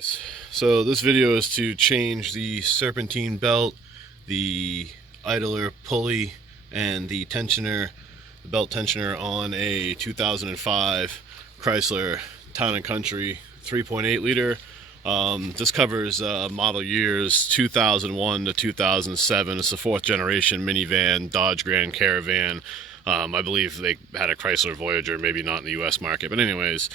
So this video is to change the serpentine belt, the idler pulley, and the tensioner, the belt tensioner on a 2005 Chrysler Town Country 3.8 liter. This covers model years 2001 to 2007. It's the fourth generation minivan, Dodge Caravan. I believe they had a Chrysler Voyager, maybe not in the US market, but anyways.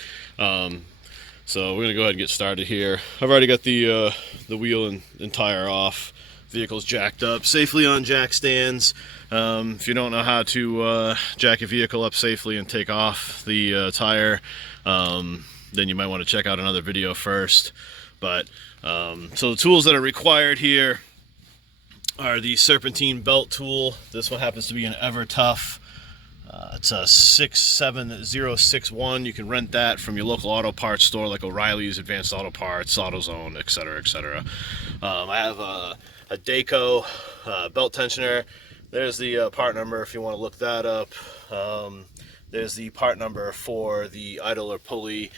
So we're gonna go ahead and get started here. I've already got the wheel and tire off. Vehicle's jacked up safely on jack stands. If you don't know how to jack a vehicle up safely and take off the tire, then you might want to check out another video first. But so the tools that are required here are the serpentine belt tool. This one happens to be an EverTough. It's a 67061. You can rent that from your local auto parts store like O'Reilly's, Advanced Auto Parts, AutoZone, etc., etc. I have a Dayco belt tensioner. There's the part number if you want to look that up. There's the part number for the idler pulley,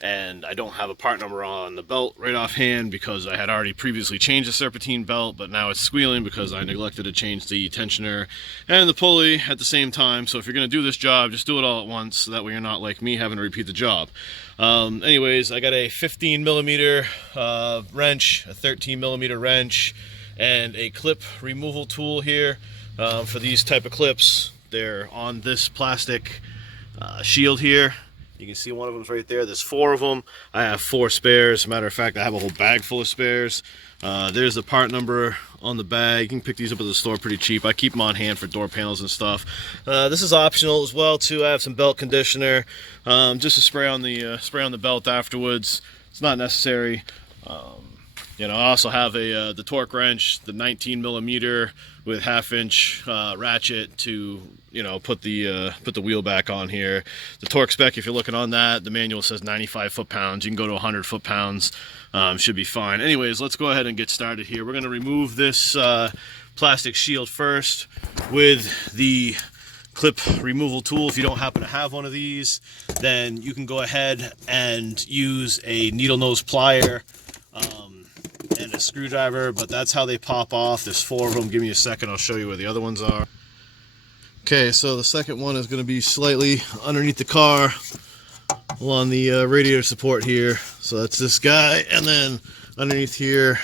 and I don't have a part number on the belt right offhand because I had already previously changed the serpentine belt, but now it's squealing because I neglected to change the tensioner and the pulley at the same time. So if you're going to do this job, just do it all at once, so that way you're not like me having to repeat the job. Anyways, I got a 15 millimeter wrench, a 13 millimeter wrench, and a clip removal tool here. For these type of clips, they're on this plastic shield here. You can see one of them's right there. There's 4 of them. I have 4 spares. Matter of fact, I have a whole bag full of spares. There's the part number on the bag. You can pick these up at the store pretty cheap. I keep them on hand for door panels and stuff. This is optional as well too. I have some belt conditioner, just to spray on the belt afterwards. It's not necessary. You know, I also have the torque wrench, the 19 millimeter with 1/2 inch ratchet to, you know, put the wheel back on here. The torque spec, if you're looking on that, the manual says 95 foot-pounds. You can go to 100 foot-pounds. Should be fine. Anyways, let's go ahead and get started here. We're going to remove this plastic shield first with the clip removal tool. If you don't happen to have one of these, then you can go ahead and use a needle nose plier and a screwdriver, but that's how they pop off. There's 4 of them. Give me a second, I'll show you where the other ones are. Okay, so the second one is going to be slightly underneath the car along the radiator support here. So that's this guy, and then underneath here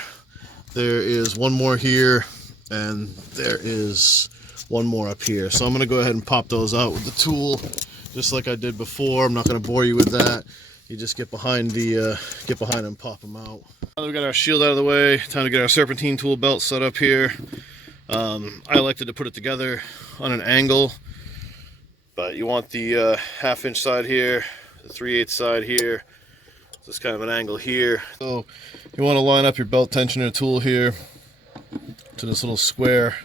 there is one more here, and there is one more up here. So I'm going to go ahead and pop those out with the tool just like I did before. I'm not going to bore you with that. You just get behind and pop them out. Now that we got our shield out of the way, time to get our serpentine tool belt set up here. I elected to put it together on an angle, but you want the 1/2 inch side here, the 3/8 side here. So it's kind of an angle here. So you want to line up your belt tensioner tool here to this little square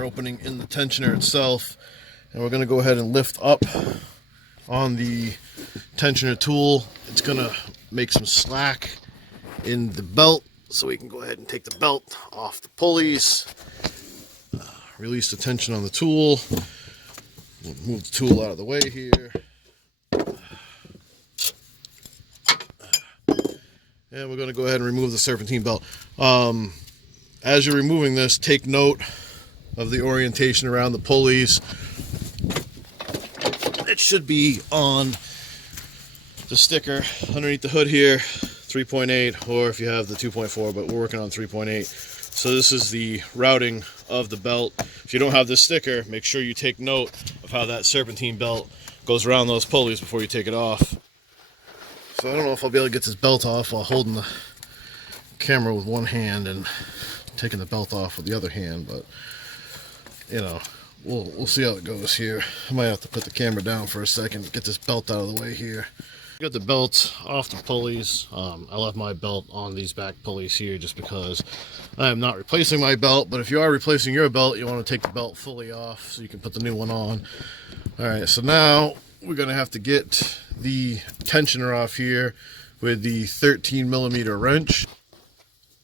opening in the tensioner itself, and we're going to go ahead and lift up on the tensioner tool. It's going to make some slack in the belt, so we can go ahead and take the belt off the pulleys, release the tension on the tool. We'll move the tool out of the way here, and we're going to go ahead and remove the serpentine belt. As you're removing this, take note of the orientation around the pulleys. It should be on the sticker underneath the hood here, 3.8, or if you have the 2.4, but we're working on 3.8. So this is the routing of the belt. If you don't have this sticker, make sure you take note of how that serpentine belt goes around those pulleys before you take it off. So I don't know if I'll be able to get this belt off while holding the camera with one hand and taking the belt off with the other hand, but you know, we'll see how it goes here. I might have to put the camera down for a second, get this belt out of the way here. Got the belt off the pulleys. I left my belt on these back pulleys here just because I am not replacing my belt, but if you are replacing your belt, you want to take the belt fully off so you can put the new one on. Alright, so now we're going to have to get the tensioner off here with the 13 millimeter wrench.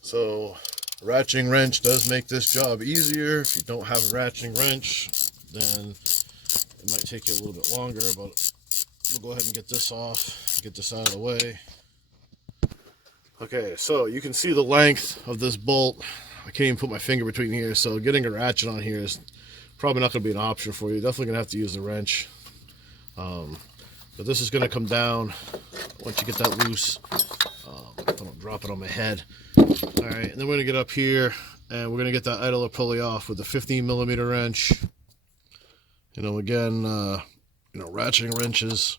So ratcheting wrench does make this job easier. If you don't have a ratcheting wrench, then it might take you a little bit longer, but we'll go ahead and get this off, get this out of the way. Okay, so you can see the length of this bolt. I can't even put my finger between here, so getting a ratchet on here is probably not going to be an option for you. Definitely going to have to use the wrench. But this is going to come down once you get that loose. I don't drop it on my head. All right, and then we're going to get up here, and we're going to get that idler pulley off with a 15mm wrench. You know, again, ratcheting wrenches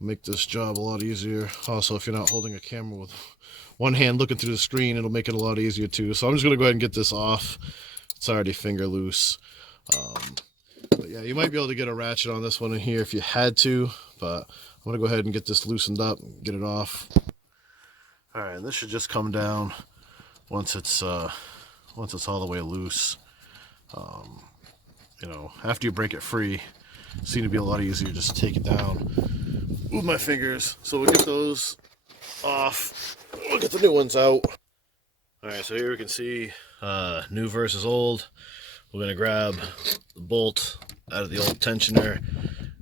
make this job a lot easier. Also, if you're not holding a camera with one hand looking through the screen, it'll make it a lot easier too. So I'm just going to go ahead and get this off. It's already finger loose. But yeah, you might be able to get a ratchet on this one in here if you had to, but I'm going to go ahead and get this loosened up and get it off. All right, and this should just come down once it's all the way loose. You know, after you break it free, it seems to be a lot easier just to take it down with my fingers. So we'll get those off. We'll get the new ones out. All right, so here we can see new versus old. We're going to grab the bolt out of the old tensioner,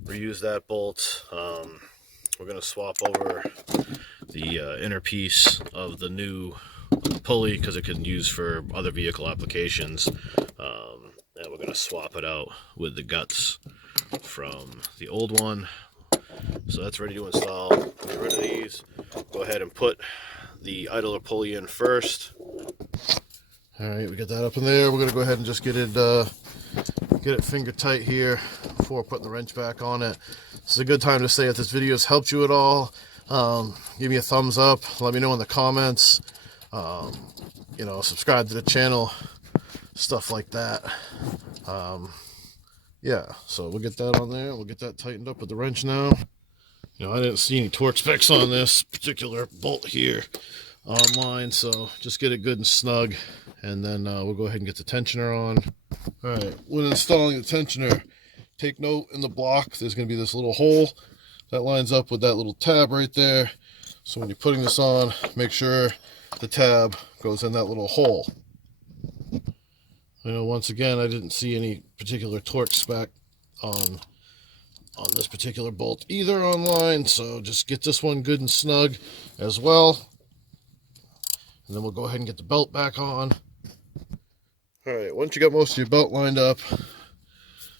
reuse that bolt. We're going to swap over the inner piece of the new pulley because it can use for other vehicle applications. And we're going to swap it out with the guts from the old one. So that's ready to install. Get rid of these. Go ahead and put the idler pulley in first. All right, we got that up in there. We're going to go ahead and just get it finger tight here before putting the wrench back on it. This is a good time to say if this video has helped you at all. Give me a thumbs up. Let me know in the comments. You know, subscribe to the channel. Stuff like that. Yeah, so we'll get that on there. We'll get that tightened up with the wrench now. You know, I didn't see any torque specs on this particular bolt here online, so just get it good and snug, and then we'll go ahead and get the tensioner on. All right, when installing the tensioner, take note in the block, there's going to be this little hole that lines up with that little tab right there. So when you're putting this on, make sure the tab goes in that little hole. You know, once again, I didn't see any particular torque spec on this particular bolt either online, so just get this one good and snug as well. And then we'll go ahead and get the belt back on. All right, once you got most of your belt lined up,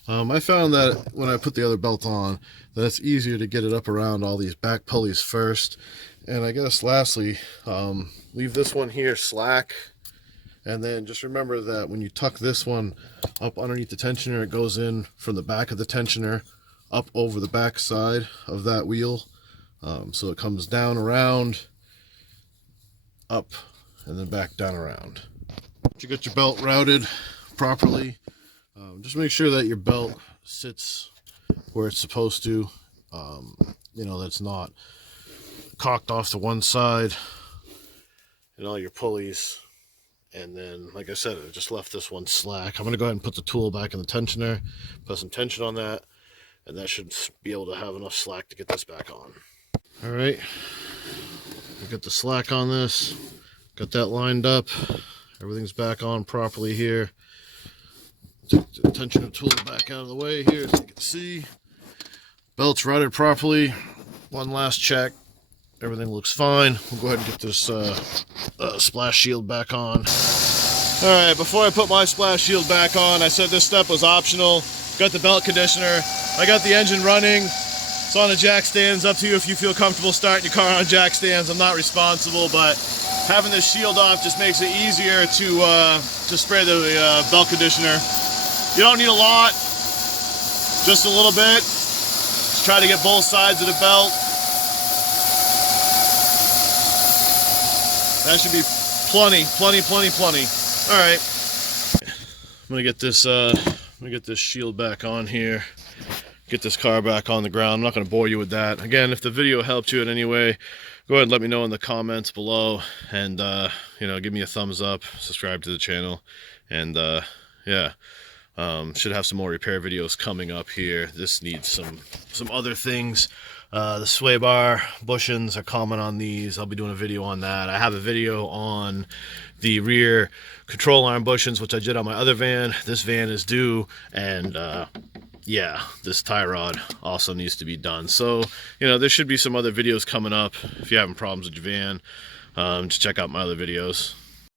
I found that when I put the other belt on, that it's easier to get it up around all these back pulleys first. And I guess lastly, leave this one here slack. And then just remember that when you tuck this one up underneath the tensioner, it goes in from the back of the tensioner up over the back side of that wheel. So it comes down around, up, and then back down around. Once you get your belt routed properly, just make sure that your belt sits where it's supposed to. You know, that's not cocked off to one side, and all your pulleys. And then, like I said, I just left this one slack. I'm going to go ahead and put the tool back in the tensioner, put some tension on that, and that should be able to have enough slack to get this back on. All right, we got the slack on this, got that lined up. Everything's back on properly here. Take the tensioner tool back out of the way here so you can see. Belt's routed properly. One last check. Everything looks fine. We'll go ahead and get this splash shield back on. All right, before I put my splash shield back on, I said this step was optional. Got the belt conditioner. I got the engine running. It's on the jack stands. Up to you if you feel comfortable starting your car on jack stands. I'm not responsible, but having this shield off just makes it easier to spray the belt conditioner. You don't need a lot, just a little bit. Just try to get both sides of the belt. That should be plenty. All right, I'm gonna get this shield back on here. Get this car back on the ground. I'm not gonna bore you with that. Again, if the video helped you in any way, go ahead and let me know in the comments below, and you know, give me a thumbs up, subscribe to the channel, and yeah, should have some more repair videos coming up here. This needs some other things. The sway bar bushings are common on these. I'll be doing a video on that. I have a video on the rear control arm bushings, which I did on my other van. This van is due, and yeah, this tie rod also needs to be done. So, you know, there should be some other videos coming up. If you're having problems with your van, just check out my other videos.